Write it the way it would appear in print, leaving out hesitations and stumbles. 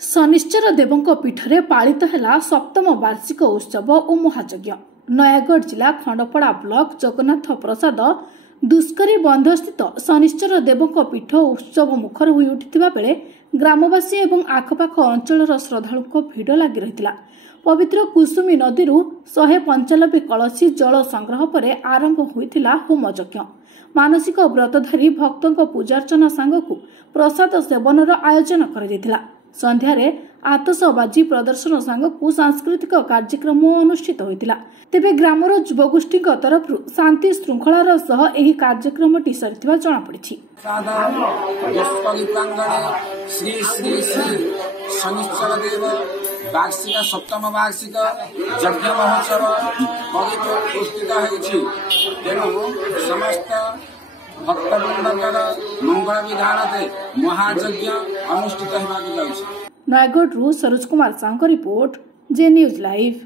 शनिश्चर देवों पीठरे पालित है सप्तम वार्षिक उत्सव और महायज्ञ। नयागढ़ जिला खंडपड़ा ब्लॉक जगन्नाथ प्रसाद दुष्करी बंध स्थित शनिश्चर देवों पीठ उत्सव मुखर हो उठिथिबा बेले ग्रामवासी और आखपाख अंचल श्रद्धालुओं भिड़ लगी रही। पवित्र कुसुमी नदी 195 कलसी जल संग्रह पर आरंभ होइथिला होमयज्ञ। मानसिक व्रतधारी भक्तों पूजार्चना सांगकु प्रसाद सेवनर आयोजन कर संध्यारे आतशबाजी प्रदर्शन सांगकु सांस्कृतिक कार्यक्रम अनुष्ठित होइतिला। तेबे ग्रामर युवगोष्ठी तरफ शांति श्रृंखलार सह एही कार्यक्रमटी सरिथिबा जणा पड़िछि। श्री श्री श्री शनिश्चर देव वार्षिक सप्तम वार्षिक यज्ञ महोत्सव पवित्र अनुष्ठित होइछि। तेणु समस्त भक्तवृंदर मंगल विधान महायज्ञ अनुष्ठित होगा। नयागढ़ सरोज कुमार साहू रिपोर्ट जे न्यूज लाइव।